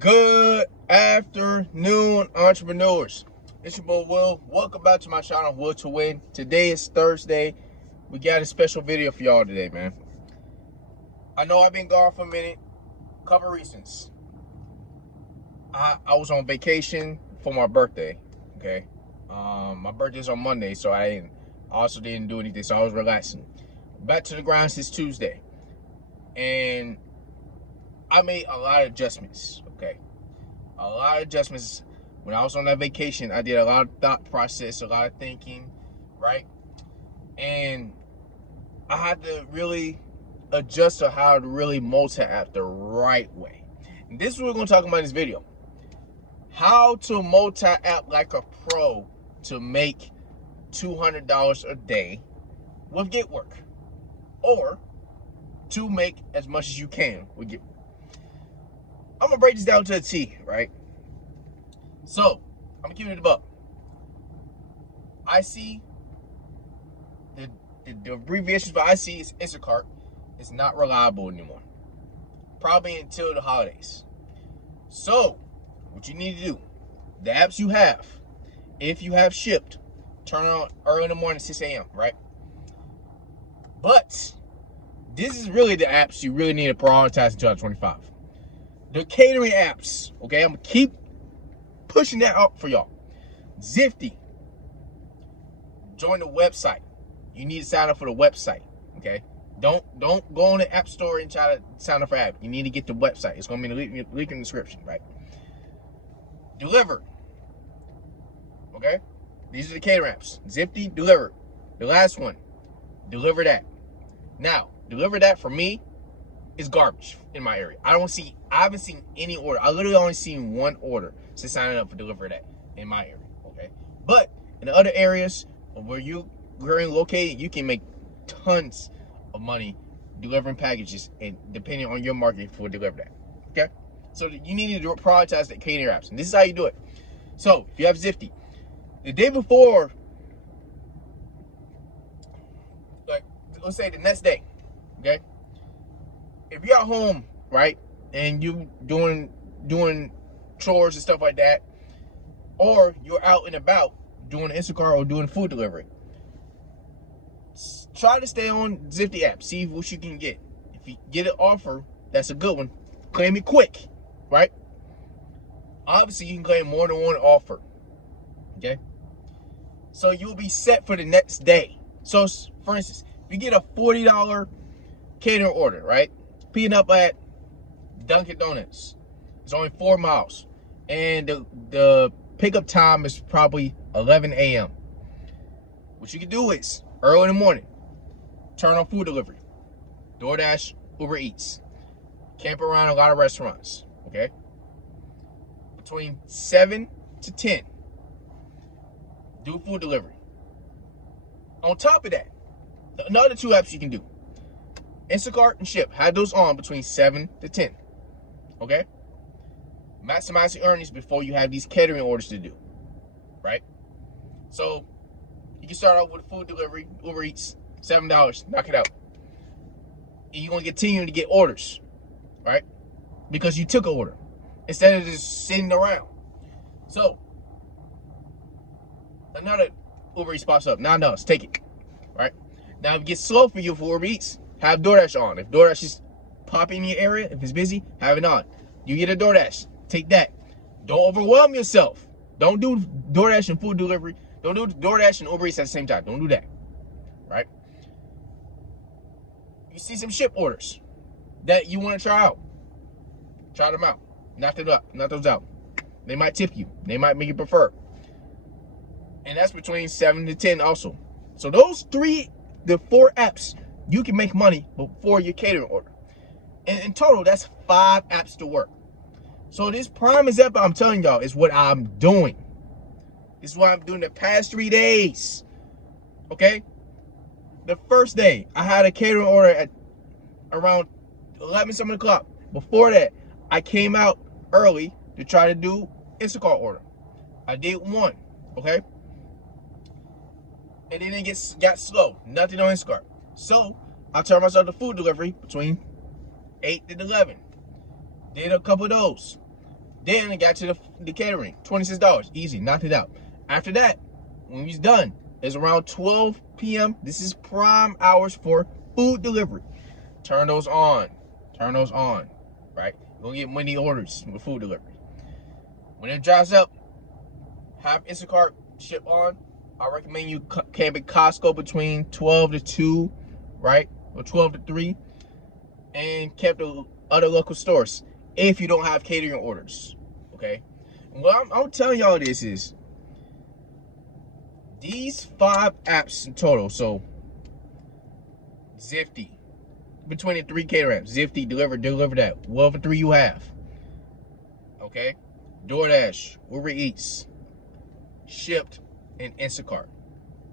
Good afternoon, entrepreneurs. It's your boy Will. Welcome back to my channel, Will to Win. Today is Thursday. We got a special video for y'all today, man. I know I've been gone for a minute. Couple reasons. I was on vacation for my birthday. Okay, my birthday's on Monday, so I also didn't do anything. So I was relaxing. Back to the grind since Tuesday, and I made a lot of adjustments. Okay, a lot of adjustments. When I was on that vacation, I did a lot of thought process, a lot of thinking, right? And I had to really adjust to how to really multi-app the right way. And this is what we're going to talk about in this video. How to multi-app like a pro to make $200 a day with gig work. Or to make as much as you can with gig work. I'm going to break this down to a T, right? So, I'm going to give you the buck. I see the abbreviations for IC is Instacart. It's not reliable anymore. Probably until the holidays. So, what you need to do, the apps you have, if you have Shipt, turn on early in the morning, 6 a.m., right? But this is really the apps you really need to prioritize in 2025. The catering apps, okay? I'm going to keep pushing that up for y'all. Zifty. Join the website. You need to sign up for the website, okay? Don't go on the app store and try to sign up for app. You need to get the website. It's going to be in the link in the description, right? Deliver. Okay? These are the catering apps. Zifty, Deliver. The last one, Deliver That. Now, Deliver That for me is garbage in my area. I haven't seen any order. I literally only seen one order since signing up for Deliver That in my area, okay? But in the other areas where you're located, you can make tons of money delivering packages and depending on your market for Deliver That, okay? So you need to prioritize the catering apps, and this is how you do it. So if you have Zifty, the day before, like let's say the next day, okay? If you're at home, right, and you doing chores and stuff like that, or you're out and about doing Instacart or doing food delivery, try to stay on Zifty app. See what you can get. If you get an offer, that's a good one. Claim it quick, right? Obviously, you can claim more than one offer, okay? So you'll be set for the next day. So, for instance, if you get a $40 catering order, right? Picking up at Dunkin' Donuts. It's only 4 miles. And the pickup time is probably 11 a.m. What you can do is, early in the morning, turn on food delivery. DoorDash, Uber Eats. Camp around a lot of restaurants, okay? Between 7 to 10, do food delivery. On top of that, another two apps you can do. Instacart and Shipt, have those on between 7 to 10, okay? Maximize the earnings before you have these catering orders to do, right? So, you can start out with food delivery, Uber Eats, $7, knock it out. And you're going to continue to get orders, right? Because you took an order instead of just sitting around. So, another Uber Eats pops up, $9, take it, right? Now, if it gets slow for you for Uber Eats, have DoorDash on. If DoorDash is popping in your area, if it's busy, have it on. You get a DoorDash, take that. Don't overwhelm yourself. Don't do DoorDash and food delivery. Don't do DoorDash and Uber Eats at the same time. Don't do that, right? You see some Shipt orders that you want to try out. Try them out. Knock those out. They might tip you. They might make you prefer. And that's between 7 to 10 also. So those the four apps, you can make money before your catering order. And in total, that's 5 apps to work. So this prime example I'm telling y'all is what I'm doing. This is what I'm doing the past 3 days. Okay? The first day, I had a catering order at around 11 something o'clock. Before that, I came out early to try to do Instacart order. I did one, okay? And then it got slow. Nothing on Instacart. So I turned myself to food delivery between 8 and 11. Did a couple of those. Then I got to the catering, $26, easy, knocked it out. After that, when he's done, it's around 12 p.m. This is prime hours for food delivery. Turn those on, right? You're gonna get many orders with food delivery. When it dries up, have Instacart ship on. I recommend you camp at Costco between 12 to 2, right? Or 12 to 3. And camp the other local stores if you don't have catering orders, okay? Well, I'm telling y'all this is these 5 apps in total. So Zifty, between the 3 catering apps, Zifty, deliver that. Whatever 3 you have, okay? DoorDash, Uber Eats, Shipt, and Instacart.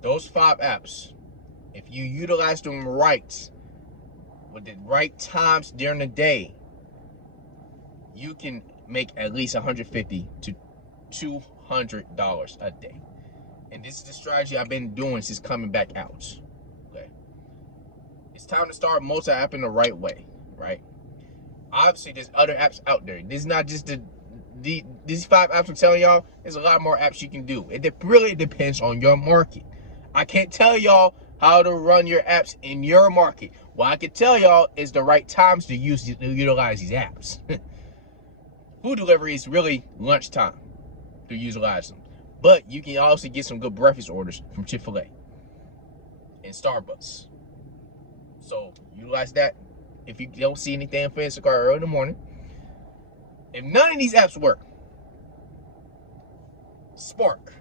Those 5 apps, if you utilize them right, with the right times during the day, you can make at least $150 to $200 a day. And this is the strategy I've been doing since coming back out. Okay, it's time to start multi-apping the right way, right? Obviously, there's other apps out there. This is not just these 5 apps I'm telling y'all. There's a lot more apps you can do. It really depends on your market. I can't tell y'all how to run your apps in your market. What I can tell y'all is the right times to utilize these apps. Food delivery is really lunchtime to utilize them. But you can also get some good breakfast orders from Chick-fil-A and Starbucks. So utilize that. If you don't see anything for Instacart early in the morning, if none of these apps work, Spark.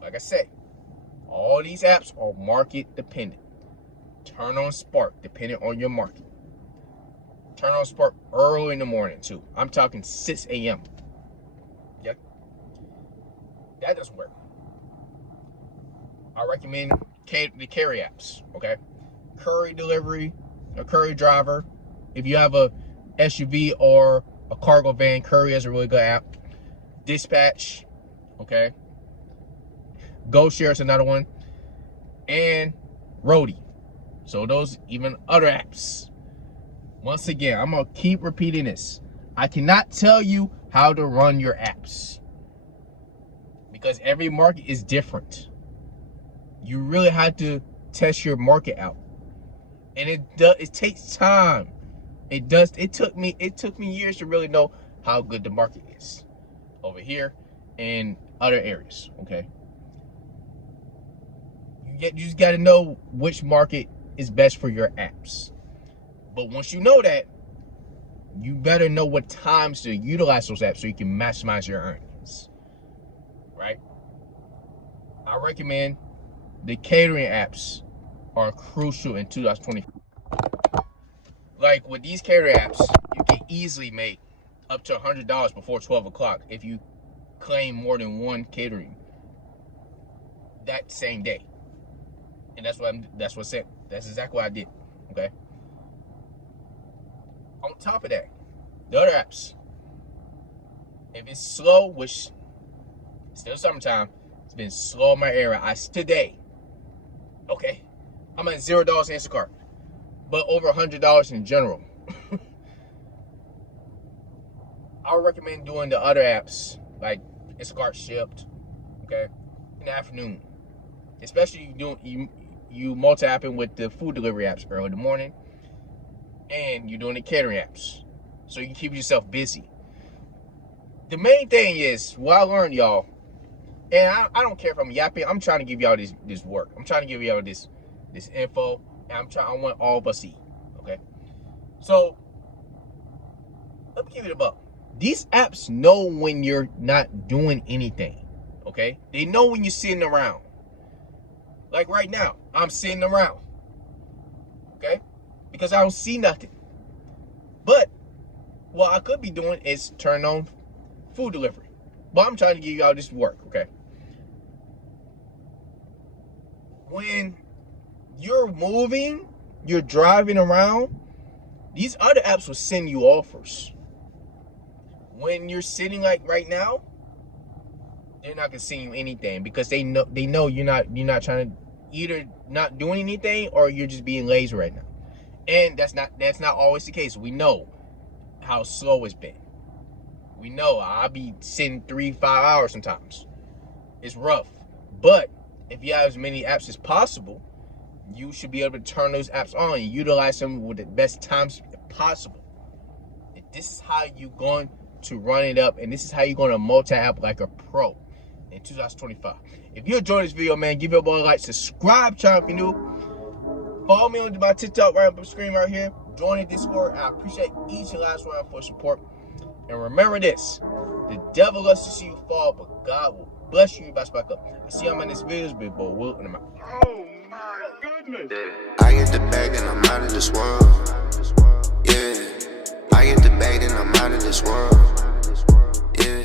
Like I said, all these apps are market dependent. Turn on Spark depending on your market. Turn on Spark early in the morning too. I'm talking 6 a.m. Yep. That doesn't work. I recommend the carry apps, okay? Curry delivery, a Curry driver. If you have a SUV or a cargo van, Curry is a really good app. Dispatch, okay? GoShare is another one. And Roadie. So those even other apps. Once again, I'm going to keep repeating this. I cannot tell you how to run your apps because every market is different. You really have to test your market out. And it takes time. It took me years to really know how good the market is over here and other areas, okay? You just got to know which market is best for your apps. But once you know that, you better know what times to utilize those apps so you can maximize your earnings, right? I recommend the catering apps are crucial in 2024. Like with these catering apps, you can easily make up to $100 before 12 o'clock if you claim more than one catering that same day. And that's exactly what I did, okay? On top of that, the other apps, if it's slow, which still summertime, it's been slow in my area. Today, okay, I'm at $0 Instacart, but over $100 in general. I would recommend doing the other apps like Instacart, Shipt, okay, in the afternoon. Especially you multi-apping with the food delivery apps early in the morning, and you're doing the catering apps, so you can keep yourself busy. The main thing is what I learned, y'all, and I don't care if I'm yapping. I'm trying to give y'all this work. I'm trying to give y'all this info, and I want all of us to eat. Okay, so let me give you the buck. These apps know when you're not doing anything. Okay, they know when you're sitting around. Like right now, I'm sitting around, okay? Because I don't see nothing. But what I could be doing is turn on food delivery. But I'm trying to give y'all this work, okay? When you're moving, you're driving around, these other apps will send you offers. When you're sitting like right now, they're not gonna send you anything because they know you're not trying to either not doing anything or you're just being lazy right now. And that's not always the case. We know how slow it's been. We know I'll be sitting 3-5 hours sometimes. It's rough. But if you have as many apps as possible, you should be able to turn those apps on and utilize them with the best times possible. And this is how you're going to run it up, and this is how you're going to multi-app like a pro in 2025. If you enjoyed this video, man, give it a boy a like, subscribe, channel if you're new. Follow me on my TikTok right up the screen right here. Join the Discord. I appreciate each and last one for support. And remember this, the devil loves to see you fall, but God will bless you bounce back up. I see you on my next videos, big boy Will, and I'm out. Oh my goodness. I get the bag and I'm out of this world. Yeah. I get the bag and I'm out of this world. Yeah.